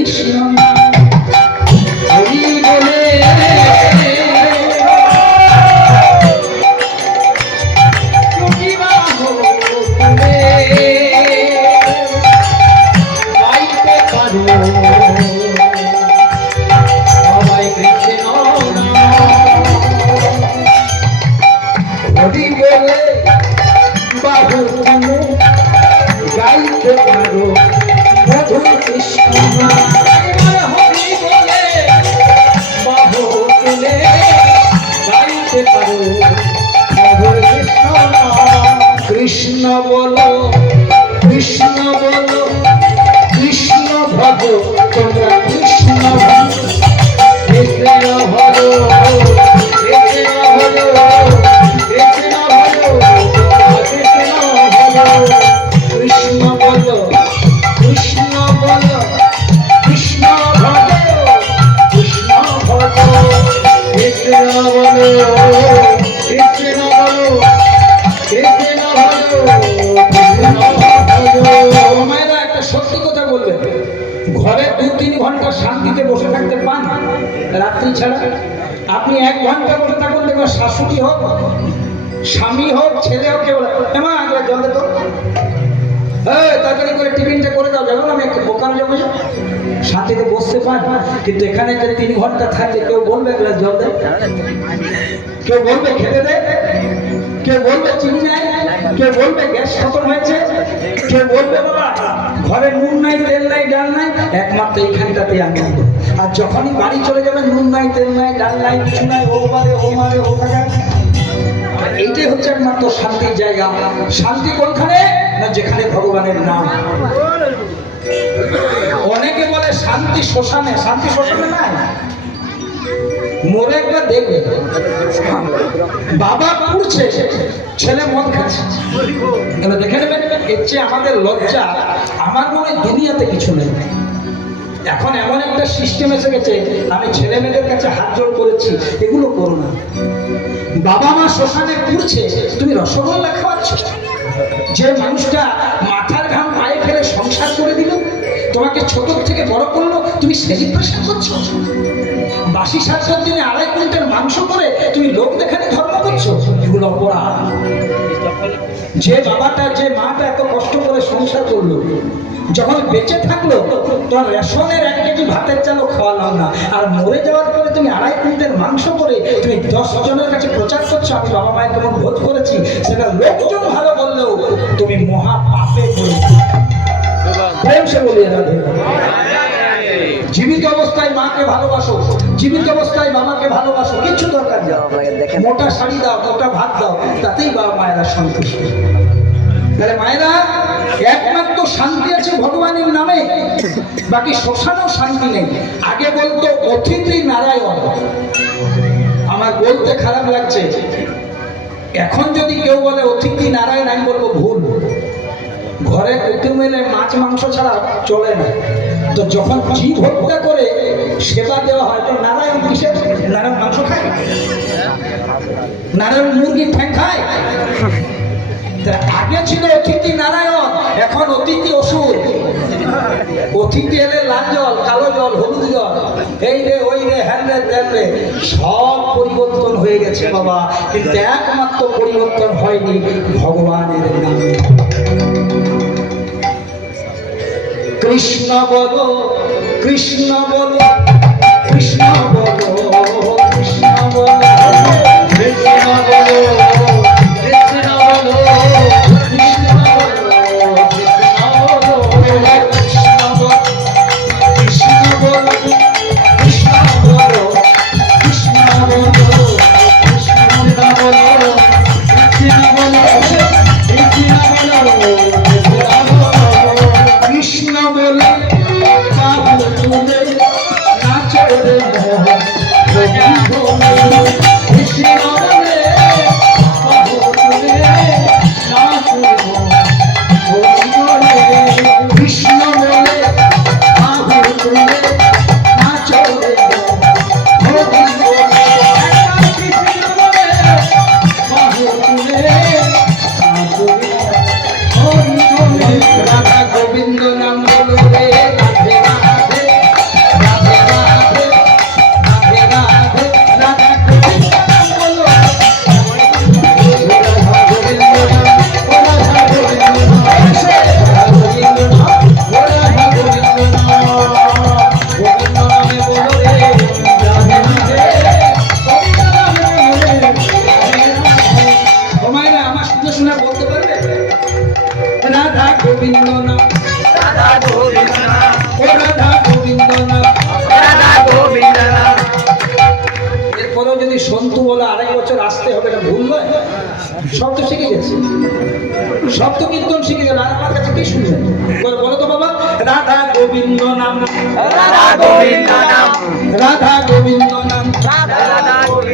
কৃষ্ণ হরি বলে গাইতে পারো সবাই কৃষ্ণ হরি বলে বাহু তুলে গাইতে পারো মধুর কৃষ্ণ হরি বলে বাহু তুলে গাইতে পারো মধুর কৃষ্ণ কৃষ্ণ বলো কৃষ্ণ বলো কৃষ্ণ ভজ তোমরা কৃষ্ণ ভজ কৃষ্ণ ভজ কৃষ্ণ ভজ কৃষ্ণ ভজ কৃষ্ণ বলো কৃষ্ণ বলো কৃষ্ণ ভজ কৃষ্ণ ভজ কৃষ্ণ বলো কৃষ্ণ বলো কৃষ্ণ ভজ মায়েরা একটা সত্যি কথা বলবে ঘরে 2-3 ঘন্টা শান্তিতে বসে থাকতে পান রাত্রি ছাড়া আপনি 1 ঘন্টা বসে থাকুন দেখবেন শাশুড়ি হোক স্বামী হোক ছেলে হোক কেউ মা আগে জল দে তো তাড়াতাড়ি করে টিফিনটা করে দাও যাবো আমি একটু দোকানে যাবো শান্তিতে বসতে পান কিন্তু এখানে যে 3 ঘন্টা থাকে কেউ বলবে গ্লাস জল দেয় কেউ বলবে খেতে দেয় কেউ বলবে চিনি নাই কেউ বলবে গ্যাস খতম হয়েছে কেউ বলবে বাবা ঘরে নুন নাই তেল নাই ডাল নাই একমাত্র এইখানটাতে আনন্দ আর যখনই বাড়ি চলে যাবেন নুন নাই তেল নাই ডাল নাই কিছু নাই ও বারে ও মারে ও থাকা এইটাই হচ্ছে একমাত্র শান্তির জায়গা শান্তি কোনখানে না যেখানে ভগবানের নাম অনেকে বলে শান্তি শ্মশানে নাই মরে একবার দেখবে বাবা পুড়ছে ছেলে মদ খাচ্ছে দেখে নেবেন এর চেয়ে আমাদের লজ্জা আমার মনে দুনিয়াতে কিছু নেই এখন এমন একটা সিস্টেম এসে গেছে আমি ছেলে মেয়েদের কাছে হাত জোড় করেছি এগুলো করো না বাবা মা শ্মশানে পুড়ছে তুমি রসগোল্লা খাওয়াচ্ছ যে মানুষটা মাথার ঘাম পায়ে ফেলে সংসার করে দিল তোমাকে ছোট থেকে বড় করলো তুমি সেলিব্রেশন করছো বাসি সাতটার দিনে 2.5 কুইন্টাল মাংস করে তুমি লোক দেখানে ধর্ম করছো এগুলো অপরাধ যে বাবাটা যে মাটা এত কষ্ট করে সংসার করলো যখন বেঁচে থাকলো তোমার রেশনের 1 কেজি ভাতের চালও খাওয়ালাম না আর মরে যাওয়ার পরে তুমি 2.5 কুইন্টাল মাংস করে তুমি 10 জনের কাছে প্রচার করছো আমি বাবা মায়ের কেমন ভোজ করেছি সেটা লোকজন ভালো বললেও তুমি মহা পাপে করেছো প্রেম সে বলিয়ে রাধে জীবিত অবস্থায় মাকে ভালোবাসো জীবিত অবস্থায় বাবাকে ভালোবাসো কিছু দরকার নেই মোটা শাড়ি দাও মোটা ভাত দাও তাতেই বাবা মায়েরা সন্তুষ্ট তাহলে মায়েরা একমাত্র শান্তি আছে ভগবানের নামে বাকি শ্মশানেও শান্তি নেই আগে বলতো অতিথি নারায়ণ আমার বলতে খারাপ লাগছে এখন যদি কেউ বলে অতিথি নারায়ণ আমি বলবো ভুল ঘরে কুটুম এলে মাছ মাংস ছাড়া চলে না তো যখন জীব হত্যা করে সেবা দেওয়া হয় তো নারায়ণ কিসের নারায়ণ মাংস খায় নারায়ণ মুরগির ঠ্যাং খায় আগে ছিল অতিথি নারায়ণ এখন অতিথি অসুর অতিথি এলে লাল জল কালো জল হলুদ জল এই রে ওই রে হ্যান রে তেল রে সব পরিবর্তন হয়ে গেছে বাবা কিন্তু একমাত্র পরিবর্তন হয়নি ভগবানের নামে কৃষ্ণ বলো কৃষ্ণ বলো কৃষ্ণ বলো কৃষ্ণ বলো কৃষ্ণ বলো কৃষ্ণ বলো কৃষ্ণ কৃষ্ণ বলে বাবু তুলে নাচে রে গোবিন্দ নাম, রাধা গোবিন্দ নাম, ও রাধা গোবিন্দ নাম। রাধা গোবিন্দ নাম। এরপরেও যদি সন্তু বলে আড়াই বছর আসতে হবে, এটা ভুল নয়। সব তো শিখে গেছে, সব তো কীর্তন শিখে গেল, আর আমার কাছে কি শুনবেন? বলো তো বাবা, রাধা গোবিন্দ নাম, রাধা গোবিন্দ নাম, রাধা গোবিন্দ নাম, রাধা গোবিন্দ